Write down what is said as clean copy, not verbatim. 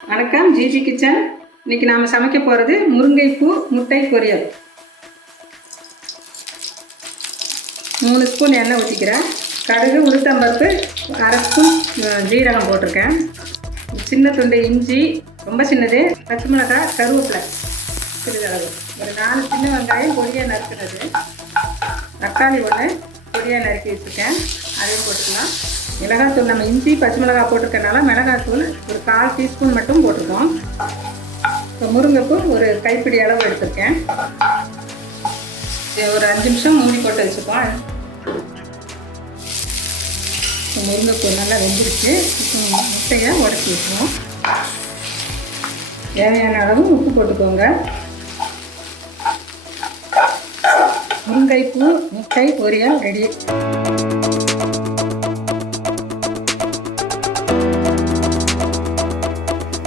வணக்கம், GG kitchen. இன்றைக்கி நாம் சமைக்க போகிறது முருங்கைப்பூ முட்டை பொரியல். 3 ஸ்பூன் எண்ணெய் ஊற்றிக்கிறேன். கடுகு, உளுத்தம்பருப்பு, 1/2 ஸ்பூன் ஜீரகம் போட்டிருக்கேன். சின்ன துண்டு இஞ்சி, ரொம்ப சின்னது, பச்சை மிளகாய், கருவேப்பிலை சிறிதளவு, ஒரு 4 சின்ன வெங்காயம் பொடியாக நறுக்கிறது, தக்காளி 1 பொடியாக நறுக்கி வச்சுருக்கேன், அதையும் போட்டுக்கலாம். மிளகாத்தூள் நம்ம இஞ்சி பச்சை மிளகாய் போட்டிருக்கனால மிளகாத்தூள் ஒரு 1/4 டீஸ்பூன் மட்டும் போட்டிருக்கோம். இப்போ முருங்கைப்பூ ஒரு கைப்பிடி அளவு எடுத்திருக்கேன். ஒரு 5 நிமிஷம் மூடி போட்டு வச்சுப்போம். முருங்கைப்பூ நல்லா வெந்துருச்சு. இப்போ முட்டையை உடச்சி வச்சுருவோம். தேவையான அளவு உப்பு போட்டுக்கோங்க. முருங்கைப்பூ முட்டை பொரியல் ரெடி.